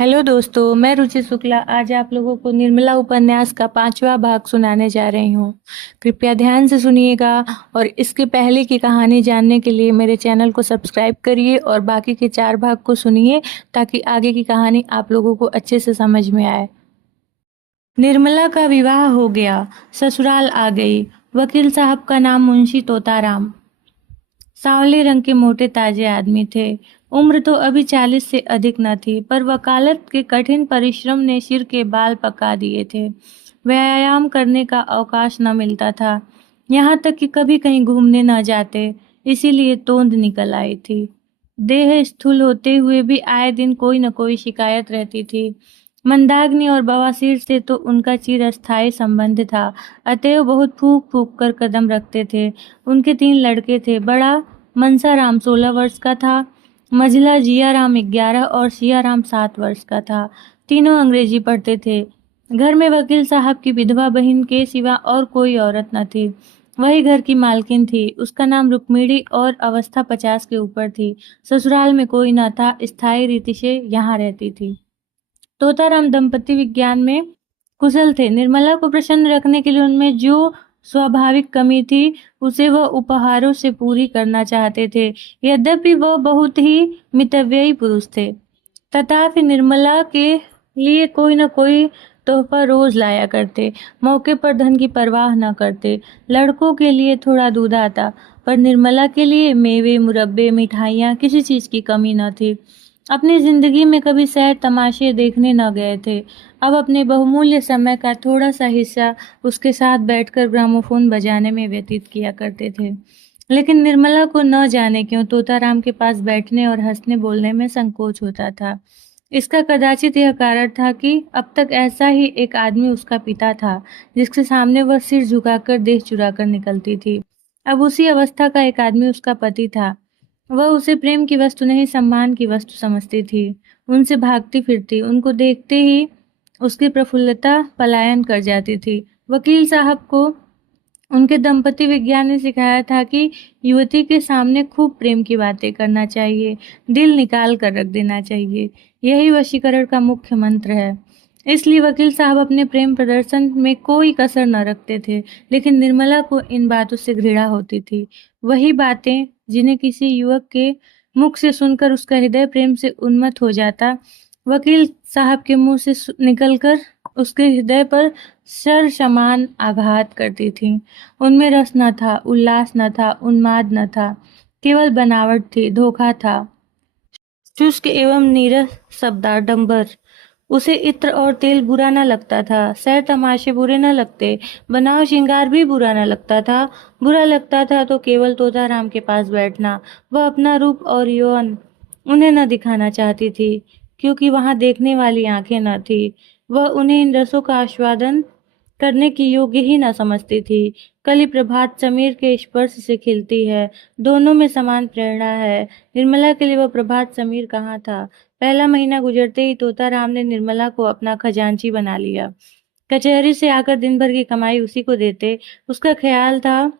Hello दोस्तों, मैं रुचि शुक्ला आज आप लोगों को निर्मला उपन्यास का 5वां भाग सुनाने जा रही हूँ। कृपया ध्यान से सुनिएगा और इसके पहले की कहानी जानने के लिए मेरे चैनल को सब्सक्राइब करिए और बाकी के 4 भाग को सुनिए ताकि आगे की कहानी आप लोगों को अच्छे से समझ में आए। निर्मला का विवाह हो गया, ससुराल आ गई। वकील साहब का नाम मुंशी तोताराम। सांवले रंग के मोटे ताजे आदमी थे। उम्र तो अभी 40 से अधिक न थी, पर वकालत के कठिन परिश्रम ने सिर के बाल पका दिए थे। व्यायाम करने का अवकाश न मिलता था, यहाँ तक कि कभी कहीं घूमने न जाते, इसीलिए तोंद निकल आई थी। देह स्थूल होते हुए भी आए दिन कोई न कोई शिकायत रहती थी। मंदाग्नि और बवासीर से तो उनका चिरस्थायी संबंध था, अतएव बहुत फूक फूक कर कदम रखते थे। उनके 3 लड़के थे। बड़ा मनसाराम 16 वर्ष का था, मझला जियाराम 11 और सियाराम 7 वर्ष का था। तीनों अंग्रेजी पढ़ते थे। घर में वकील साहब की विधवा बहन के सिवा और कोई औरत न थी। वही घर की मालकिन थी। उसका नाम रुक्मिणी और अवस्था 50 के ऊपर थी। ससुराल में कोई न था, स्थायी रीति से यहाँ रहती थी। तोताराम दंपति विज्ञान में कुशल थे। निर्मला को प्रसन्न रखने के लिए उनमें जो स्वाभाविक कमी थी उसे वह उपहारों से पूरी करना चाहते थे। यद्यपि वह बहुत ही मितव्ययी पुरुष थे, तथापि निर्मला के लिए कोई न कोई तोहफा रोज लाया करते। मौके पर धन की परवाह न करते। लड़कों के लिए थोड़ा दूध आता, पर निर्मला के लिए मेवे, मुरब्बे, मिठाइयाँ, किसी चीज की कमी न थी। अपनी जिंदगी में कभी सैर तमाशे देखने न गए थे। अब अपने बहुमूल्य समय का थोड़ा सा हिस्सा उसके साथ बैठकर ग्रामोफोन बजाने में व्यतीत किया करते थे। लेकिन निर्मला को न जाने क्यों तोताराम के पास बैठने और हंसने बोलने में संकोच होता था। इसका कदाचित यह कारण था कि अब तक ऐसा ही एक आदमी उसका पिता था, जिसके सामने वह सिर झुकाकर देह चुराकर निकलती थी। अब उसी अवस्था का एक आदमी उसका पति था। वह उसे प्रेम की वस्तु नहीं, सम्मान की वस्तु समझती थी। उनसे भागती फिरती, उनको देखते ही उसकी प्रफुल्लता पलायन कर जाती थी। वकील साहब को उनके दंपति विज्ञान ने सिखाया था कि युवती के सामने खूब प्रेम की बातें करना चाहिए, दिल निकाल कर रख देना चाहिए। यही वशीकरण का मुख्य मंत्र है। इसलिए वकील साहब अपने प्रेम प्रदर्शन में कोई कसर न रखते थे। लेकिन निर्मला को इन बातों से घृणा होती थी। वही बातें जिन्हें किसी युवक के मुख से सुनकर उसका हृदय प्रेम से उन्मत्त हो जाता, वकील साहब के मुंह से निकलकर उसके हृदय पर शर समान आघात करती थीं। उनमें रस न था, उल्लास न था, उन्माद न था, केवल बनावट थी, धोखा था, शुष्क एवं नीरस शब्दाडंबर। उसे इत्र और तेल बुरा न लगता था, सैर तमाशे बुरे न लगते, बनाव श्रृंगार भी बुरा न लगता था। बुरा लगता था तो केवल तोताराम के पास बैठना। वह अपना रूप और यौवन उन्हें न दिखाना चाहती थी, क्योंकि वहां देखने वाली आंखें न थी। वह उन्हें इन रसों का आस्वादन करने की योग्य ही न समझती थी। कली प्रभात समीर के स्पर्श से खिलती है। दोनों में समान प्रेरणा है। निर्मला के लिए वह प्रभात समीर कहाँ था। पहला महीना गुजरते ही तोताराम ने निर्मला को अपना खजांची बना लिया। कचहरी से आकर दिन भर की कमाई उसी को देते। उसका ख्याल था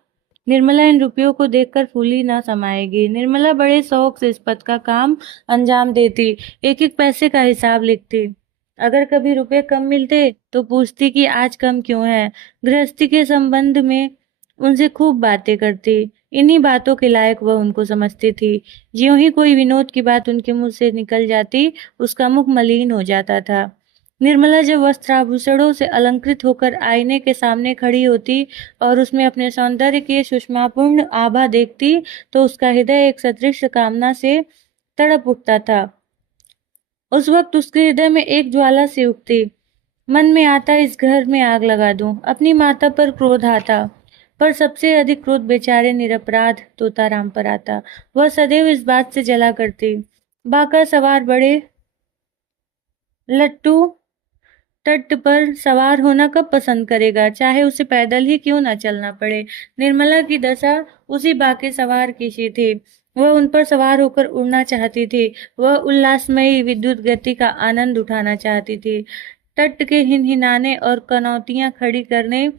निर्मला इन रुपयों को देखकर फूली न समाएगी। निर्मला बड़े शौक से इस पद का काम अंजाम देती, एक एक पैसे का हिसाब लिखती। अगर कभी रुपए कम मिलते तो पूछती कि आज कम क्यों है। गृहस्थी के संबंध में उनसे खूब बातें करती। इन्हीं बातों के लायक वह उनको समझती थी। ज्यों ही कोई विनोद की बात उनके मुंह से निकल जाती, उसका मुख मलिन हो जाता था। निर्मला जब वस्त्राभूषणों से अलंकृत होकर आईने के सामने खड़ी होती और उसमें अपने सौंदर्य की सुषमापूर्ण आभा देखती, तो उसका हृदय एक सदृश कामना से तड़प उठता था। उस वक्त उसके हृदय में एक ज्वाला सी उठती। मन में आता इस घर में आग लगा दूं। अपनी माता पर क्रोध आता, पर सबसे अधिक क्रोध बेचारे निरपराध तोताराम पर आता। वह सदैव इस बात से जला करती, बाका सवार बड़े लट्टू तट पर सवार होना कब पसंद करेगा, चाहे उसे पैदल ही क्यों न चलना पड़े। निर्मला की दशा उसी बाके सवार की सी थी। वह उन पर सवार होकर उड़ना चाहती थी। वह उल्लासमयी विद्युत गति का आनंद उठाना चाहती थी। तट के हिनहिनाने और कनौतियां खड़ी करने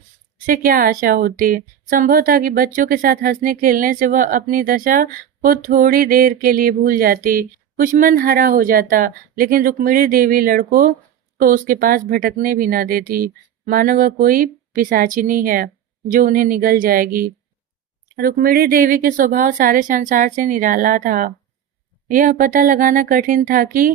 से क्या आशा होती। संभव था कि बच्चों के साथ हंसने खेलने से वह अपनी दशा को थोड़ी देर के लिए भूल जाती। कुछ मन हरा हो जाता, लेकिन रुक्मिणी देवी लड़कों को उसके पास भटकने भी न देती, मानो वह कोई पिशाचिनी है जो उन्हें निगल जाएगी। रुक्मिणी देवी के स्वभाव सारे संसार से निराला था। यह पता लगाना कठिन था कि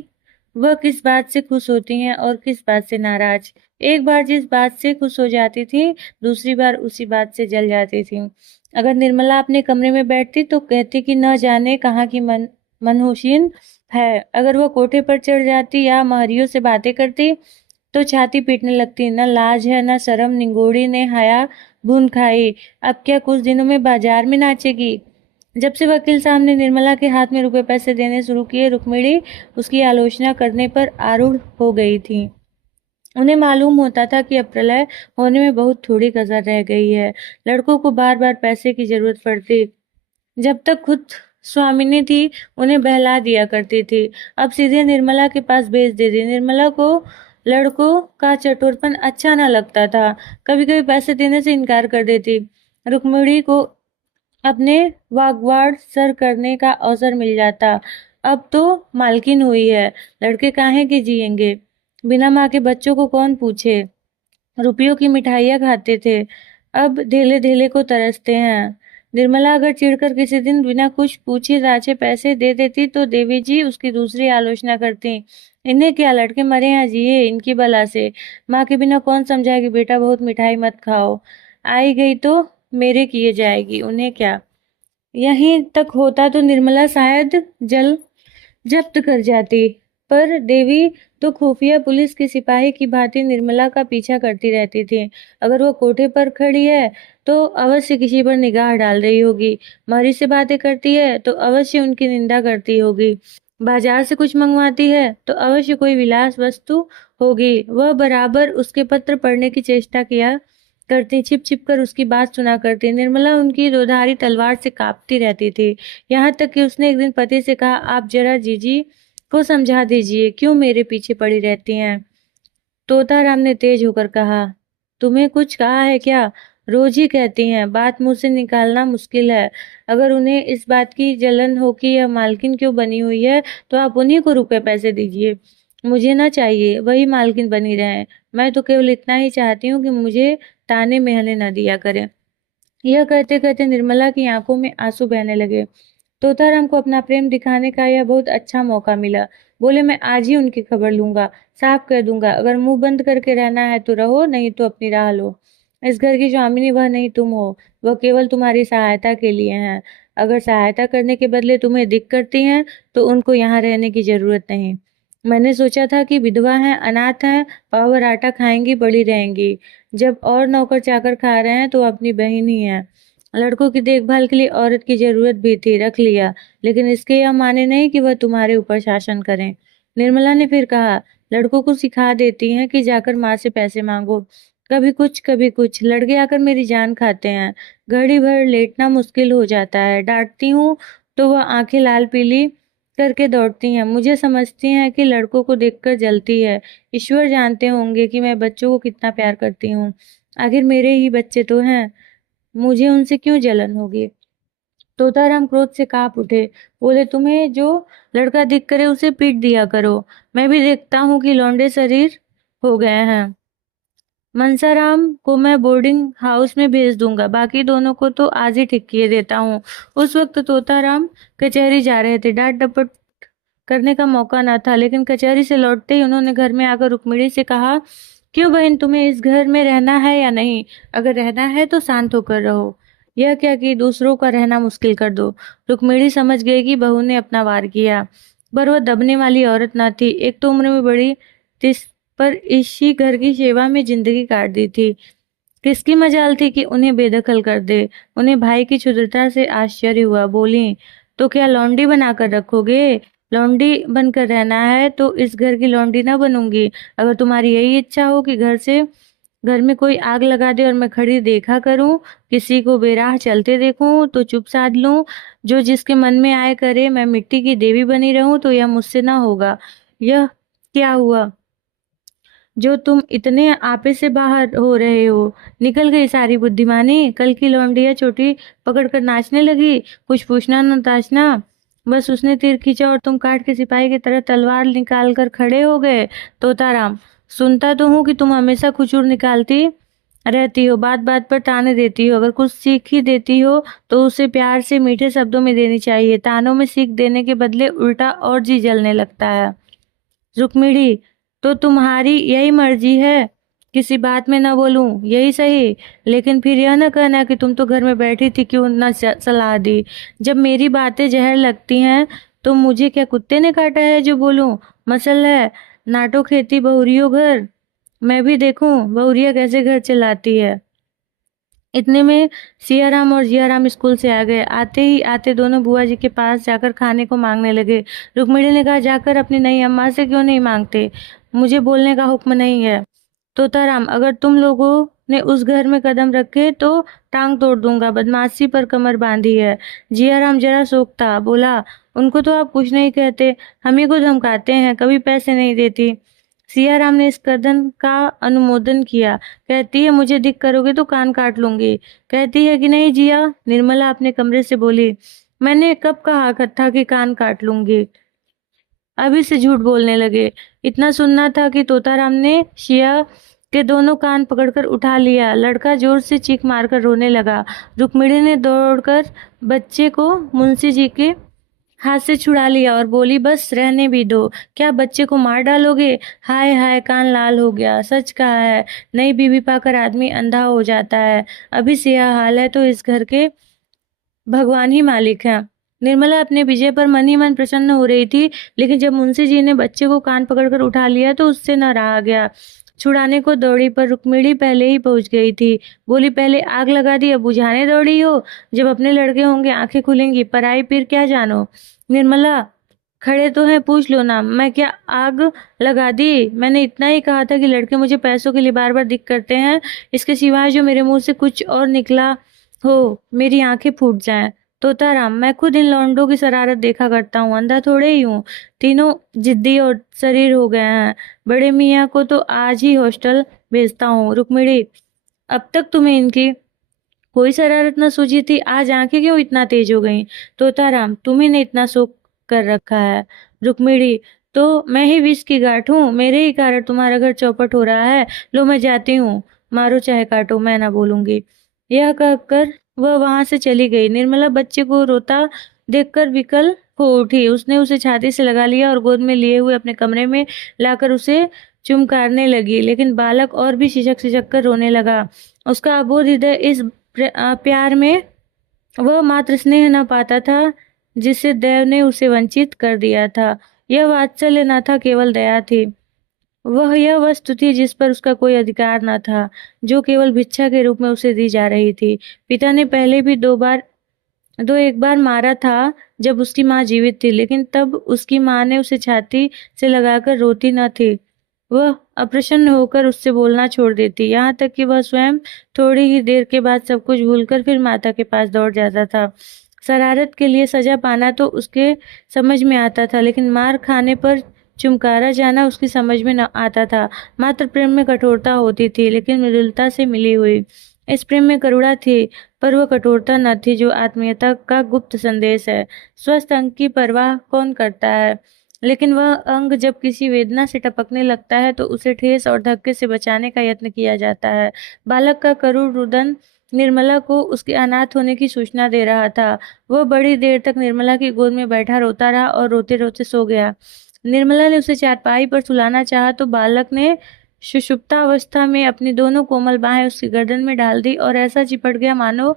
वह किस बात से खुश होती हैं और किस बात से नाराज। एक बार जिस बात से खुश हो जाती थी, दूसरी बार उसी बात से जल जाती थी। अगर निर्मला अपने कमरे में बैठती तो कहती कि न जाने कहाँ की मनहूसीन है। अगर वह कोठे पर चढ़ जाती या महरियों से बातें करती तो छाती पीटने लगती। न लाज है न शर्म, निगोड़ी ने हया भून खाई। अब क्या कुछ दिनों में बाजार में नाचेगी। जब से वकील साहब ने निर्मला के हाथ में रुपए पैसे देने शुरू किए, रुक्मिणी उसकी आलोचना करने पर आरूढ़ हो गई थी। उन्हें मालूम होता था कि अब प्रलय होने में बहुत थोड़ी कसर रह गई है। लड़कों को बार बार पैसे की जरूरत पड़ती। जब तक खुद स्वामिनी थी, उन्हें बहला दिया करती थी। अब सीधे निर्मला के पास भेज देती। निर्मला को लड़कों का चटोरपन अच्छा न लगता था। कभी कभी पैसे देने से इनकार कर देती। रुक्मिणी को अपने वाग्वाड़ सर करने का अवसर मिल जाता। अब तो मालकिन हुई है, लड़के काहे के जिएंगे। बिना माँ के बच्चों को कौन पूछे। रुपयों की मिठाइयाँ खाते थे, अब धेले धेले को तरसते हैं। निर्मला अगर चिढ़कर किसी दिन बिना कुछ पूछे ताछे पैसे दे देती तो देवी जी उसकी दूसरी आलोचना करती। इन्हें क्या, लड़के मरे या जिए, इनकी बला से। माँ के बिना कौन समझाए कि बेटा बहुत मिठाई मत खाओ, आई गई तो मेरे किए जाएगी, उन्हें क्या। यहीं तक होता तो निर्मला शायद जल जब्त कर जाती, पर देवी तो खुफिया पुलिस की सिपाही की भांति निर्मला का पीछा करती रहती थी। अगर वो कोठे पर खड़ी है तो अवश्य किसी पर निगाह डाल रही होगी। मरी से बातें करती है तो अवश्य उनकी निंदा करती होगी। बाजार से कुछ मंगवाती है तो अवश्य कोई विलास वस्तु होगी। वह बराबर उसके पत्र पढ़ने की चेष्टा किया करती, छिप छिप कर उसकी बात सुना करती। निर्मला उनकी दोधारी तलवार से कांपती रहती थी। यहाँ तक कि उसने एक दिन पति से कहा, आप जरा जीजी को समझा दीजिए, क्यों मेरे पीछे पड़ी रहती हैं। तोताराम ने तेज होकर कहा, तुम्हें कुछ कहा है क्या। रोज ही कहती हैं, बात मुंह से निकालना मुश्किल है। अगर उन्हें इस बात की जलन हो कि यह मालकिन क्यों बनी हुई है तो आप उन्हीं को रुपए पैसे दीजिए। मुझे ना चाहिए, वही मालकिन बनी रहें। मैं तो केवल इतना ही चाहती हूँ कि मुझे ताने मेहने न दिया करें। यह कहते कहते निर्मला की आंखों में आंसू बहने लगे। तोताराम को अपना प्रेम दिखाने का यह बहुत अच्छा मौका मिला। बोले, मैं आज ही उनकी खबर लूंगा, साफ कर दूंगा। अगर मुंह बंद करके रहना है तो रहो, नहीं तो अपनी राह लो। इस घर की स्वामिनी वह नहीं तुम हो, वह केवल तुम्हारी सहायता के लिए हैं। अगर सहायता करने के बदले तुम्हें दिक करती हैं तो उनको यहाँ रहने की जरूरत नहीं। मैंने सोचा था कि विधवा हैं, अनाथ हैं, पाव भर आटा खाएंगी, बड़ी रहेंगी। जब और नौकर चाकर खा रहे हैं तो अपनी बहन ही है। लड़कों की देखभाल के लिए औरत की जरूरत भी थी, रख लिया, लेकिन इसके यह माने नहीं कि वह तुम्हारे ऊपर शासन करें। निर्मला ने फिर कहा, लड़कों को सिखा देती हैं कि जाकर माँ से पैसे मांगो। कभी कुछ कभी कुछ, लड़के आकर मेरी जान खाते हैं। घड़ी भर लेटना मुश्किल हो जाता है। डांटती हूँ तो वह आंखें लाल पीली करके दौड़ती हैं। मुझे समझती हैं कि लड़कों को देखकर जलती है। ईश्वर जानते होंगे कि मैं बच्चों को कितना प्यार करती हूँ। आखिर मेरे ही बच्चे तो हैं, मुझे उनसे क्यों जलन होगी। तोताराम क्रोध से कांप उठे। बोले, तुम्हें जो लड़का दिख करे उसे पीट दिया करो। मैं भी देखता हूँ कि लौंडे शरीर हो गए हैं। मनसाराम को मैं बोर्डिंग हाउस में भेज दूंगा, बाकी दोनों को तो आज ही ठीक किए देता हूँ। उस वक्त तोताराम कचहरी जा रहे थे। डांट डपट करने का मौका न था, लेकिन कचहरी से लौटते ही उन्होंने घर में आकर रुक्मिणी से कहा, क्यों बहन, तुम्हें इस घर में रहना है या नहीं। अगर रहना है तो शांत होकर रहो, यह क्या कि दूसरों का रहना मुश्किल कर दो। रुक्मिणी समझ गई कि बहू ने अपना वार किया, पर वह दबने वाली औरत न थी। एक तो उम्र में बड़ी थी, पर इसी घर की सेवा में जिंदगी काट दी थी। किसकी मजाल थी कि उन्हें बेदखल कर दे। उन्हें भाई की क्षुद्रता से आश्चर्य हुआ। बोली, तो क्या लौंडी बनाकर रखोगे। लौंडी बनकर रहना है तो इस घर की लौंडी ना बनूंगी। अगर तुम्हारी यही इच्छा हो कि घर में कोई आग लगा दे और मैं खड़ी देखा करूं, किसी को बेराह चलते देखूं तो चुप साध लूं, जो जिसके मन में आए करे, मैं मिट्टी की देवी बनी रहूं, तो यह मुझसे ना होगा। यह क्या हुआ जो तुम इतने आपे से बाहर हो रहे हो। निकल गई सारी बुद्धिमानी। कल की लौंडिया चोटी पकड़कर नाचने लगी, कुछ पूछना न ताछना। बस उसने तीर खींचा और तुम काठ के सिपाही की तरह तलवार निकाल कर खड़े हो गए। तोताराम, सुनता तो हूँ कि तुम हमेशा खुचूर निकालती रहती हो, बात बात पर ताने देती हो। अगर कुछ सीख ही देती हो तो उसे प्यार से मीठे शब्दों में देनी चाहिए। तानों में सीख देने के बदले उल्टा और जी जलने लगता है। रुक्मिणी, तो तुम्हारी यही मर्जी है, किसी बात में न बोलूं, यही सही। लेकिन फिर यह न कहना कि तुम तो घर में बैठी थी, क्यों न सलाह दी। जब मेरी बातें जहर लगती हैं तो मुझे क्या कुत्ते ने काटा है जो बोलूं। मसल है, नाटो खेती बहुरियो घर, मैं भी देखूं बहुरिया कैसे घर चलाती है। इतने में सियाराम और जियाराम स्कूल से आ गए। आते ही आते दोनों बुआ जी के पास जाकर खाने को मांगने लगे। रुक्मिणी ने कहा, जाकर अपनी नई अम्मा से क्यों नहीं मांगते, मुझे बोलने का हुक्म नहीं है। तोताराम, अगर तुम लोगों ने उस घर में कदम रखे तो टांग तोड़ दूंगा, बदमाशी पर कमर बांधी है। जियाराम जरा सोचता, बोला, उनको तो आप कुछ नहीं कहते, हम ही को धमकाते हैं, कभी पैसे नहीं देती। सियाराम ने इस कदम का अनुमोदन किया। कहती है, मुझे दिख करोगे तो कान काट लूंगी। कहती है कि नहीं जिया, निर्मला अपने कमरे से बोली। मैंने कब कहा था कि कान काट लूंगी, अभी से झूठ बोलने लगे। इतना सुनना था कि तोताराम ने शिया के दोनों कान पकड़कर उठा लिया। लड़का जोर से चीख मारकर रोने लगा। रुक्मिणी ने दौड़कर बच्चे को मुंशी जी के हाथ से छुड़ा लिया और बोली, बस रहने भी दो, क्या बच्चे को मार डालोगे। हाय हाय, कान लाल हो गया। सच कहा है, नई बीवी पाकर आदमी अंधा हो जाता है। अभी से यह हाल है तो इस घर के भगवान ही मालिक हैं। निर्मला अपने विजय पर मन ही मन प्रसन्न हो रही थी, लेकिन जब मुंशी जी ने बच्चे को कान पकड़कर उठा लिया तो उससे न रहा गया। छुड़ाने को दौड़ी पर रुक्मिणी पहले ही पहुंच गई थी। बोली, पहले आग लगा दी, अब बुझाने दौड़ी हो। जब अपने लड़के होंगे आंखें खुलेंगी, पराई पीर क्या जानो। निर्मला, खड़े तो हैं, पूछ लो ना, मैं क्या आग लगा दी। मैंने इतना ही कहा था कि लड़के मुझे पैसों के लिए बार बार दिख करते हैं, इसके सिवाय जो मेरे मुंह से कुछ और निकला हो मेरी आंखें फूट जाएं। तोताराम, मैं खुद इन लौंडों की शरारत देखा करता हूँ, अंधा थोड़े ही हूँ। तीनों जिद्दी और शरीर हो गए हैं। बड़े मियाँ को तो आज ही हॉस्टल भेजता हूँ। रुक्मिणी, अब तक तुम्हें इनकी कोई शरारत न सूझी थी, आज आंखें क्यों इतना तेज हो गईं। तोताराम, तुम्ही ने इतना शोक कर रखा है। रुक्मिणी, तो मैं ही विष की गांठ हूँ, मेरे ही कारण तुम्हारा घर चौपट हो रहा है। लो मैं जाती हूँ, मारो चाहे काटो, मैं ना बोलूंगी। यह कहकर वह वहां से चली गई। निर्मला बच्चे को रोता देखकर विकल हो उठी। उसने उसे छाती से लगा लिया और गोद में लिए हुए अपने कमरे में लाकर उसे चुमकारने लगी, लेकिन बालक और भी सिसक सिसक कर रोने लगा। उसका अबोध हृदय इस प्यार में वह मात्र स्नेह न पाता था जिससे देव ने उसे वंचित कर दिया था। यह वात्सल्य न था, केवल दया थी। वह यह वस्तु थी जिस पर उसका कोई अधिकार न था, जो केवल भिक्षा के रूप में उसे दी जा रही थी। पिता ने पहले भी दो एक बार मारा था जब उसकी माँ जीवित थी, लेकिन तब उसकी माँ ने उसे छाती से लगाकर रोती न थी। वह अप्रसन्न होकर उससे बोलना छोड़ देती, यहाँ तक कि वह स्वयं थोड़ी ही देर के बाद सब कुछ भूलकर फिर माता के पास दौड़ जाता था। शरारत के लिए सजा पाना तो उसके समझ में आता था, लेकिन मार खाने पर चुमकारा जाना उसकी समझ में न आता था। मात्र प्रेम में कठोरता होती थी, लेकिन मृदुलता से मिली हुई। इस प्रेम में करुणा थी, पर वह कठोरता न थी जो आत्मीयता का गुप्त संदेश है। स्वस्थ अंग की परवाह कौन करता है, लेकिन वह अंग जब किसी वेदना से टपकने लगता है तो उसे ठेस और धक्के से बचाने का यत्न किया जाता है। बालक का करुण रुदन निर्मला को उसके अनाथ होने की सूचना दे रहा था। वह बड़ी देर तक निर्मला की गोद में बैठा रोता रहा और रोते रोते सो गया। निर्मला ने उसे चारपाई पर सुलाना चाहा तो बालक ने सुषुप्तावस्था में अपनी दोनों कोमल बाहें उसकी गर्दन में डाल दी और ऐसा चिपट गया मानो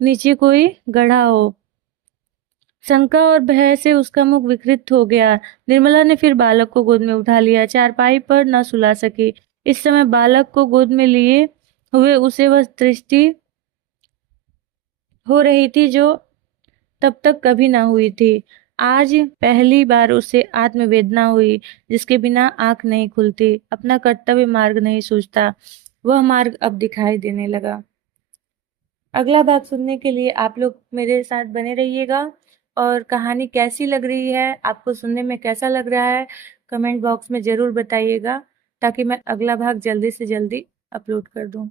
नीचे कोई गड़ा हो। शंका और भय से उसका मुख विकृत हो गया। निर्मला ने फिर बालक को गोद में उठा लिया। चारपाई पर न सुला सकी। इस समय बालक को गोद में लिए हुए उसे वह दृष्टि हो रही थी जो तब तक कभी ना हुई थी। आज पहली बार उसे आत्मवेदना हुई, जिसके बिना आंख नहीं खुलती, अपना कर्तव्य मार्ग नहीं सूझता। वह मार्ग अब दिखाई देने लगा। अगला भाग सुनने के लिए आप लोग मेरे साथ बने रहिएगा। और कहानी कैसी लग रही है, आपको सुनने में कैसा लग रहा है, कमेंट बॉक्स में ज़रूर बताइएगा, ताकि मैं अगला भाग जल्दी से जल्दी अपलोड कर दूं।